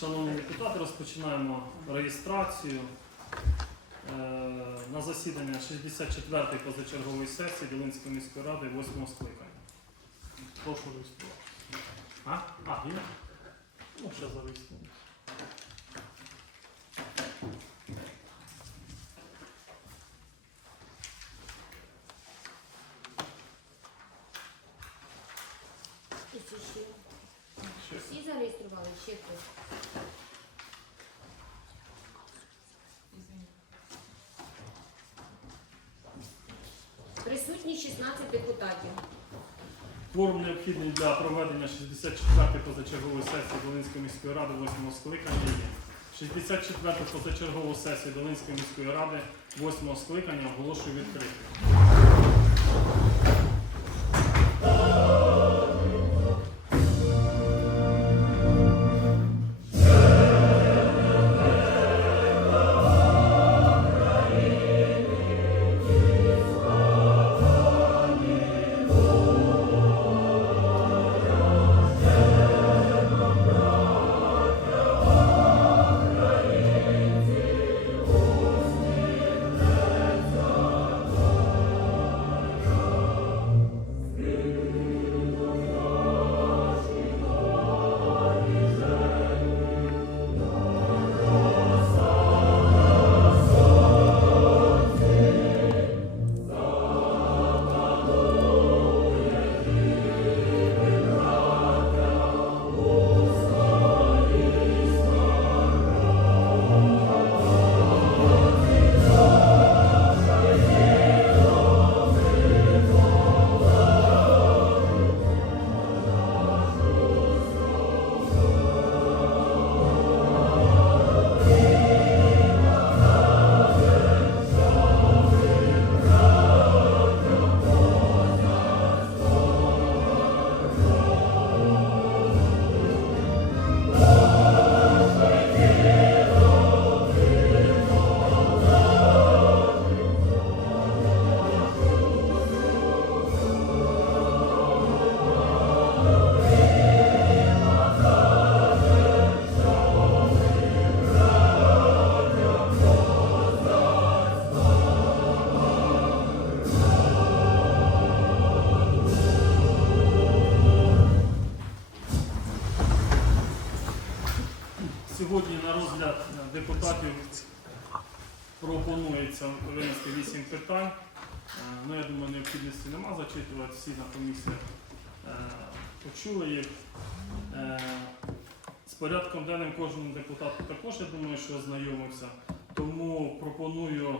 Шановні депутати, розпочинаємо реєстрацію е, на засідання 64-ї позачергової сесії Долинської міської ради 8 скликання. Прошу реєструвати. А? А, є? Ну, ще зареєструємо. І це ще. Ще. Всі зареєстрували, ще хтось. Присутні 16 депутатів. Кворум необхідний для проведення 64-ї позачергової сесії Долинської міської ради 8 скликання є. 64-ту позачергову сесію Долинської міської ради 8 скликання оголошую відкритою. Депутатів пропонується винести 8 питань. Е, Ну, я думаю, необхідності нема зачитувати, всі на комісіях е, почули їх. Е, З порядком денним кожному депутату також, я думаю, що ознайомився. Тому пропоную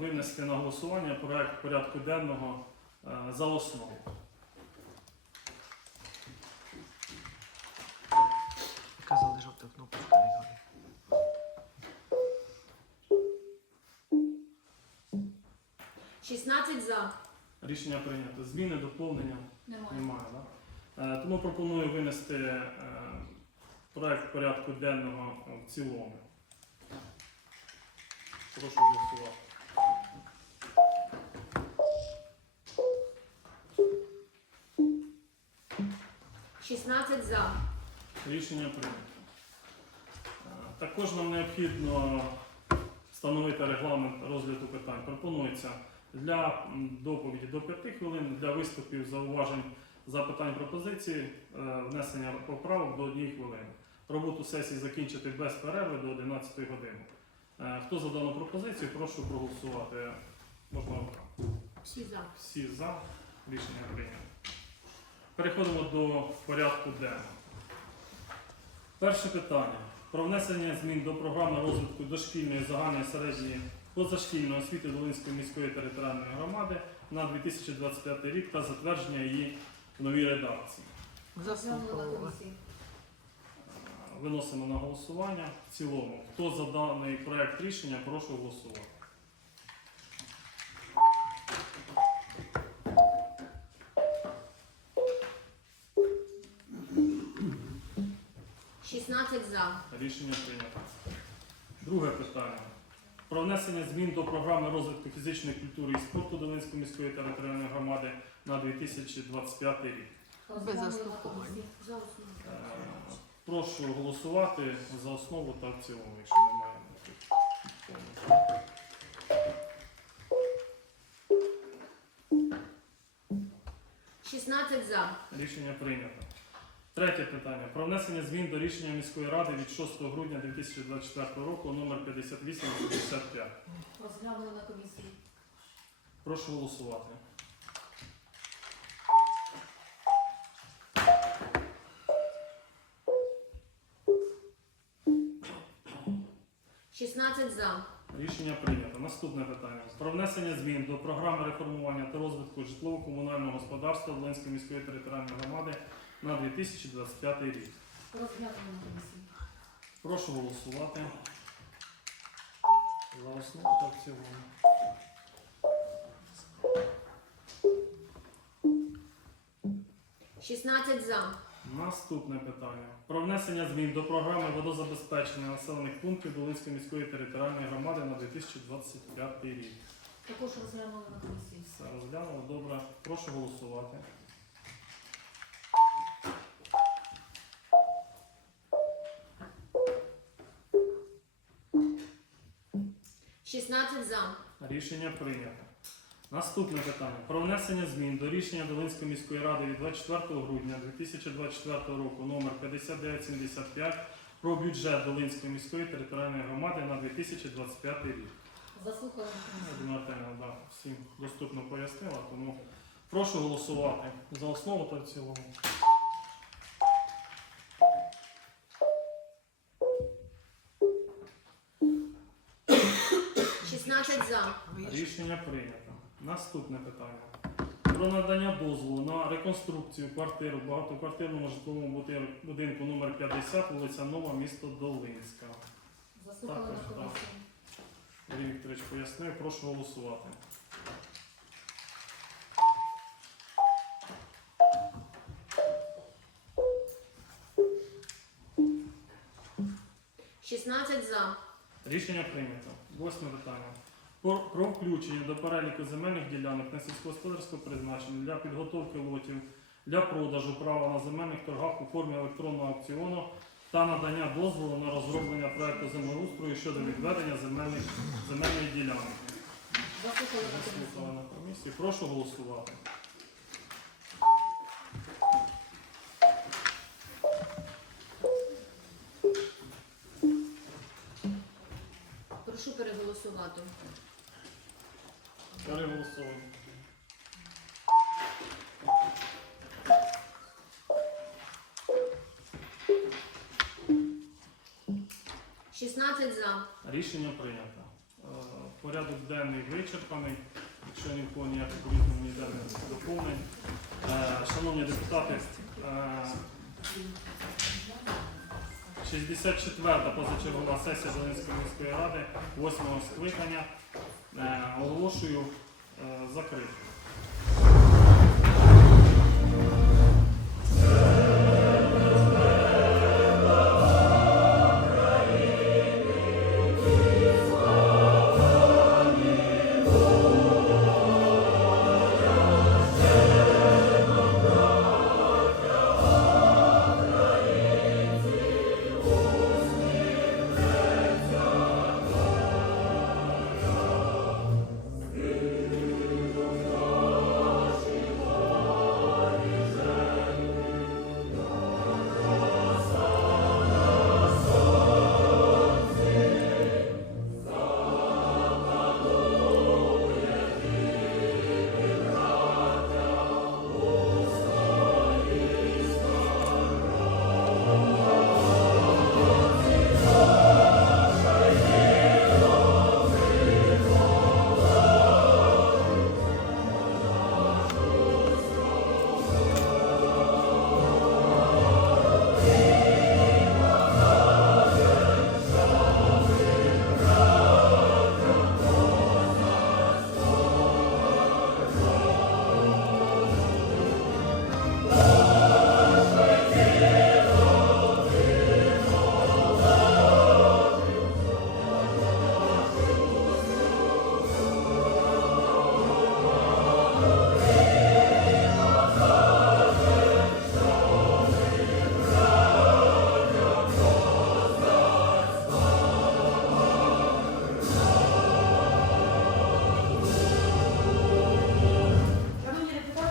винести на голосування проект порядку денного за основу. Рішення прийнято. Зміни, доповнення. Немає. Немає, да? Е, Тому пропоную винести е, проект порядку денного в цілому. Прошу голосувати. – 16 за. Рішення прийнято. Е, Також нам необхідно встановити регламент розгляду питань. Пропонується для доповіді до 5 хвилин, для виступів, зауважень, запитань, пропозицій, е, внесення поправок до 1 хвилини. Роботу сесії закінчити без перерви до 11 години. Е, Хто за дану пропозицію, прошу проголосувати. Можна Всі за. всі за. Рішення прийнято. Переходимо до порядку денного. Перше питання. Про внесення змін до програми розвитку дошкільної загальної середньої позашкільної освіти Долинської міської територіальної громади на 2025 рік та затвердження її в новій редакції. Е, Виносимо на голосування в цілому. Хто за даний проект рішення, прошу голосувати. – 16 за. Рішення прийнято. Друге питання. Про внесення змін до програми розвитку фізичної культури і спорту Долинської міської територіальної громади на 2025 рік. Без заслуховування. Е, Прошу голосувати за основу та в цілому, якщо немає. ніяких Шістнадцять за. Рішення прийнято. Третє питання. Про внесення змін до рішення міської ради від 6 грудня 2024 року номер 5885. Розглянули на комісії. Прошу голосувати. Шістнадцять за. Рішення прийнято. Наступне питання. Про внесення змін до програми реформування та розвитку житлово-комунального господарства Волинської міської територіальної громади на 2025 рік. Розглянули на комісії. Прошу голосувати. За основу та в цілому. Шістнадцять за. Наступне питання. Про внесення змін до програми водозабезпечення населених пунктів Долинської міської територіальної громади на 2025 рік. Також розглянули на комісії. Все розглянуло. Добре. Прошу голосувати. Шістнадцять за. Рішення прийнято. Наступне питання. Про внесення змін до рішення Долинської міської ради від 24 грудня 2024 року номер 5975 про бюджет Долинської міської територіальної громади на 2025 рік. Заслухали на Артемівна, да, всім доступно пояснила, тому прошу голосувати за основу та в цілому. Рішення прийнято. Наступне питання. Про надання дозволу на реконструкцію квартир в багатоквартирному житловому будинку номер 50 вулиця Нова, місто Долинська. Заслухали Також, так. комісії. Юрій Вікторович пояснив, прошу голосувати. Шістнадцять за. Рішення прийнято. Восьме питання. Про, включення до переліку земельних ділянок на сільськогосподарського призначення для підготовки лотів для продажу права на земельних торгах у формі електронного аукціону та надання дозволу на розроблення проекту землеустрою щодо відведення земельних, земельної ділянки. Заслухали на. Прошу голосувати. Прошу переголосувати. Переголосовуємо. Шістнадцять за. Рішення прийнято. Е, Порядок денний вичерпаний. Якщо ні в кого ніяких різних ніде не доповнень. Е, Шановні депутати, е, 64-та позачергова сесія Зеленської міської ради 8 скликання оголошую е, закритою.